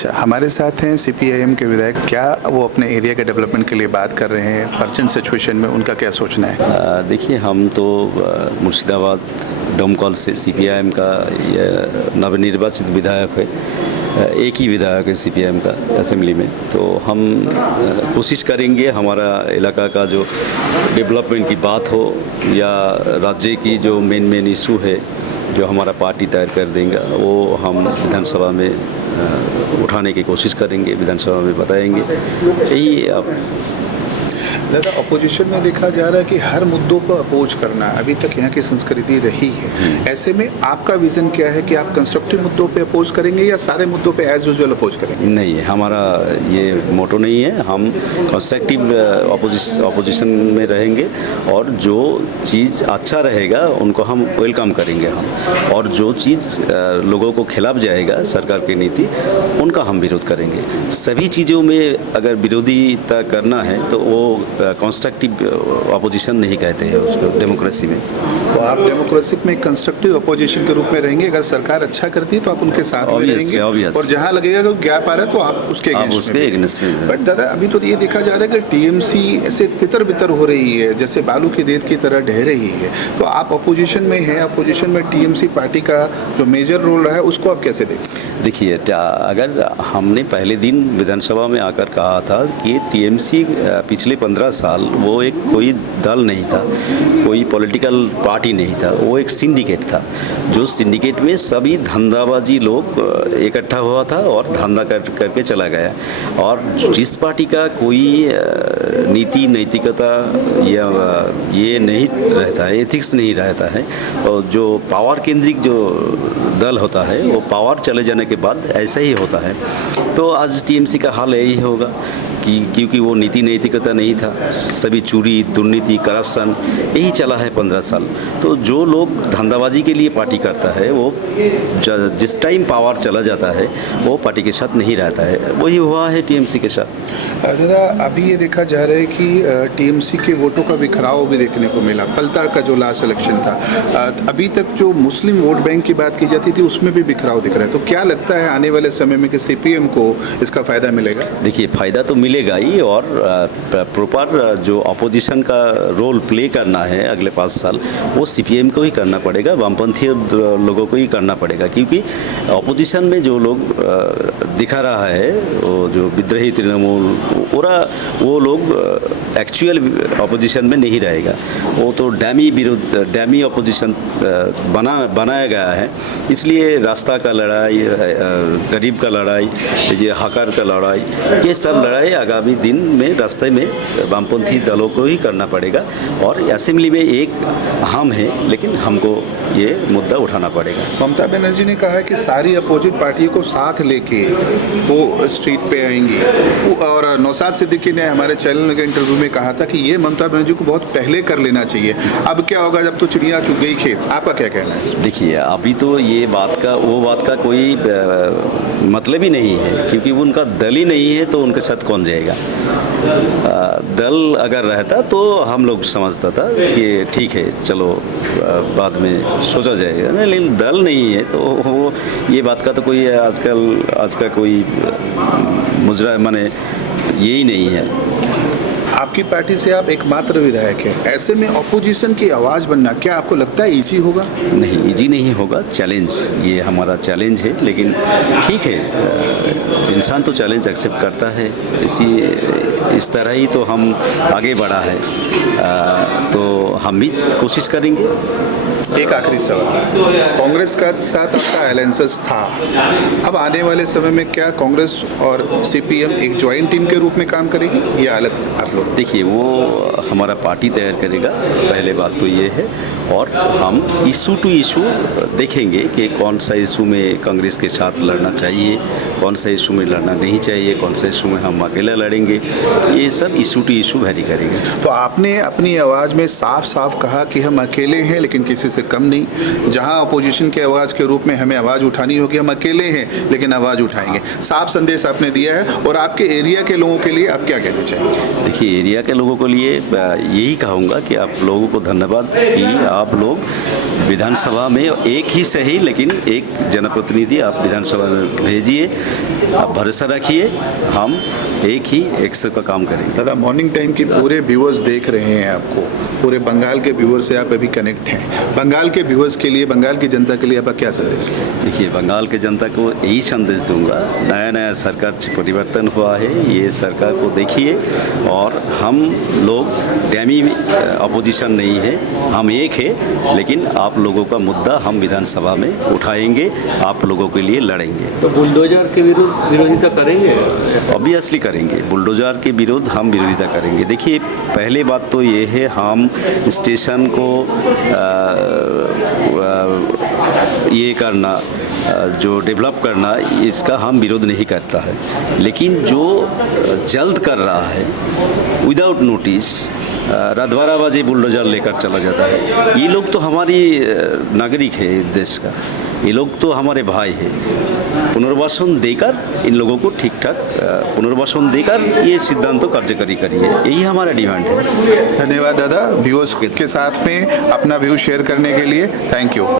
अच्छा, हमारे साथ हैं सीपीआईएम के विधायक। क्या वो अपने एरिया के डेवलपमेंट के लिए बात कर रहे हैं? अर्जेंट सिचुएशन में उनका क्या सोचना है? देखिए, हम तो मुर्शिदाबाद डोमकॉल से सीपीआईएम का नवनिर्वाचित विधायक है। एक ही विधायक है सीपीआईएम का असेंबली में। तो हम कोशिश करेंगे हमारा इलाका का जो डेवलपमेंट की बात हो या राज्य की जो मेन इशू है जो हमारा पार्टी तय कर देंगे वो हम विधानसभा में उठाने की कोशिश करेंगे, विधानसभा में बताएंगे। यही अब दादा, अपोजिशन में देखा जा रहा है कि हर मुद्दों पर अपोज करना अभी तक यहाँ की संस्कृति रही है। ऐसे में आपका विजन क्या है कि आप कंस्ट्रक्टिव मुद्दों पे अपोज करेंगे या सारे मुद्दों पे एज यूजुअल अपोज करेंगे? नहीं, हमारा ये मोटो नहीं है। हम कंस्ट्रक्टिव अपोजिशन में रहेंगे और जो चीज़ अच्छा रहेगा उनको हम वेलकम करेंगे हम, और जो चीज़ लोगों को खिलाफ जाएगा सरकार की नीति उनका हम विरोध करेंगे। सभी चीज़ों में अगर विरोधिता करना है तो वो कंस्ट्रक्टिव अपोजिशन नहीं कहते हैं उसको डेमोक्रेसी में। तो आप डेमोक्रेसी में कंस्ट्रक्टिव अपोजिशन के रूप में रहेंगे। अगर सरकार अच्छा करती है तो आप उनके साथ में रहेंगे, और जहां लगेगा कि गैप आ रहा है तो आप उसके अगेंस्ट में। बट दादा, अभी तो ये देखा जा रहा है कि टीएमसी ऐसे तितर बितर हो रही है, जैसे बालू की रेत की तरह ढह रही है। तो आप अपोजिशन में हैं, अपोजिशन में टीएमसी पार्टी का जो मेजर रोल रहा है उसको आप कैसे देखते? देखिए, अगर हमने पहले दिन विधानसभा में आकर कहा था कि टीएमसी पिछले 15 साल वो एक कोई दल नहीं था, कोई पॉलिटिकल पार्टी नहीं था, वो एक सिंडिकेट था। जो सिंडिकेट में सभी धंधाबाजी लोग इकट्ठा हुआ था और धंधा करके चला गया। और जिस पार्टी का कोई नीति नैतिकता या ये नहीं रहता है, एथिक्स नहीं रहता है, और जो पावर केंद्रिक जो दल होता है वो पावर चले जाने के बाद ऐसा ही होता है। तो आज टीएमसी का हाल यही होगा क्योंकि वो नीति नैतिकता नहीं था, सभी चोरी दुर्नीति करप्शन यही चला है 15 साल। तो जो लोग धंधाबाजी के लिए पार्टी करता है वो जिस टाइम पावर चला जाता है वो पार्टी के साथ नहीं रहता है। वही हुआ है टीएमसी के साथ। दादा, अभी ये देखा जा रहा है कि टीएमसी के वोटों का बिखराव भी देखने को मिला। पलता का जो लास्ट इलेक्शन था, अभी तक जो मुस्लिम वोट बैंक की बात की जाती थी उसमें भी बिखराव दिख रहा है। तो क्या लगता है आने वाले समय में कि सीपीएम को इसका फ़ायदा मिलेगा? देखिए, फ़ायदा तो मिलेगा ही, और प्रॉपर जो अपोजिशन का रोल प्ले करना है अगले 5 साल वो सीपीएम को ही करना पड़ेगा, वामपंथी लोगों को ही करना पड़ेगा। क्योंकि अपोजिशन में जो लोग दिखा रहा है वो जो विद्रोही तृणमूल वो लोग एक्चुअल अपोजिशन में नहीं रहेगा। वो तो डैमी अपोजिशन बनाया गया है। इसलिए रास्ता का लड़ाई, गरीब का लड़ाई, ये हकार का लड़ाई, ये सब लड़ाई आगामी दिन में रास्ते में वामपंथी दलों को ही करना पड़ेगा। और असेंबली में एक अहम है, लेकिन हमको ये मुद्दा उठाना पड़ेगा। ममता बनर्जी ने कहा है कि सारी अपोजिट पार्टियों को साथ लेके वो स्ट्रीट पे आएंगी, और नौशाद सिद्दीकी ने हमारे चैनल के इंटरव्यू में कहा था कि ये ममता बनर्जी को बहुत पहले कर लेना चाहिए। अब क्या होगा जब तो चिड़िया चुग गई खेत? आपका क्या कहना है? देखिए, अभी तो ये बात का कोई मतलब ही नहीं है, क्योंकि उनका दल ही नहीं है तो उनके साथ कौन जाएगा। दल अगर रहता तो हम लोग समझता था कि ठीक है, चलो बाद में सोचा जाएगा, लेकिन दल नहीं है तो वो ये बात का तो कोई आज का कोई मुजरा माने यही नहीं है। आपकी पार्टी से आप एकमात्र विधायक हैं, ऐसे में अपोजिशन की आवाज़ बनना क्या आपको लगता है ईजी होगा? नहीं, ईजी नहीं होगा। चैलेंज, ये हमारा चैलेंज है, लेकिन ठीक है, इंसान तो चैलेंज एक्सेप्ट करता है। इस तरह ही तो हम आगे बढ़ा है। तो हम भी कोशिश करेंगे। एक आखिरी सवाल, कांग्रेस का साथ आपका अलायंसेस था, अब आने वाले समय में क्या कांग्रेस और सीपीएम एक ज्वाइंट टीम के रूप में काम करेगी या अलग आप लोग? देखिए, वो हमारा पार्टी तैयार करेगा, पहले बात तो ये है। और हम इशू टू इशू देखेंगे कि कौन सा इशू में कांग्रेस के साथ लड़ना चाहिए, कौन सा इशू में लड़ना नहीं चाहिए, कौन सा इशू में हम अकेले लड़ेंगे। ये सब इशू टू इशू वेरी करेंगे। तो आपने अपनी आवाज़ में साफ साफ कहा कि हम अकेले हैं लेकिन किसी से से कम नहीं। जहां अपोजिशन के आवाज़ के रूप में हमें आवाज़ उठानी होगी, हम अकेले हैं लेकिन आवाज़ उठाएंगे। साफ संदेश आपने दिया है। और आपके एरिया के लोगों के लिए आप क्या कहना चाहेंगे? देखिए, एरिया के लोगों के लिए यही कहूँगा कि आप लोगों को धन्यवाद कि आप लोग विधानसभा में एक ही सही लेकिन एक जनप्रतिनिधि आप विधानसभा में भेजिए। आप भरोसा रखिए, हम एक ही 100 का काम करेंगे। दादा, मॉर्निंग टाइम की पूरे व्यूअर्स देख रहे हैं आपको, पूरे बंगाल के व्यूअर्स से आप अभी कनेक्ट हैं। बंगाल के व्यूअर्स के लिए, बंगाल की जनता के लिए आपका क्या संदेश है? देखिए, बंगाल के जनता को यही संदेश दूंगा, नया नया सरकार परिवर्तन हुआ है, ये सरकार को देखिए। और हम लोग डैमी अपोजिशन नहीं है, हम एक है, लेकिन आप लोगों का मुद्दा हम विधानसभा में उठाएंगे, आप लोगों के लिए लड़ेंगे। तो बुलडोजर के विरोधिता करेंगे? ऑब्वियसली करेंगे, बुलडोजर के विरोध हम विरोधिता करेंगे। देखिए, पहले बात तो ये है, हम स्टेशन को ये करना, जो डेवलप करना, इसका हम विरोध नहीं करता है। लेकिन जो जल्द कर रहा है विदाउट नोटिस, रात 12 बजे बुलडोजर लेकर चला जाता है, ये लोग तो हमारी नागरिक है इस देश का, ये लोग तो हमारे भाई हैं। पुनर्वासन देकर इन लोगों को ठीक ठाक पुनर्वासन देकर ये सिद्धांत कार्यकारी करिए, यही हमारा डिमांड है। धन्यवाद दादा, व्यूअर्स के साथ में अपना व्यू शेयर करने के लिए। Thank you.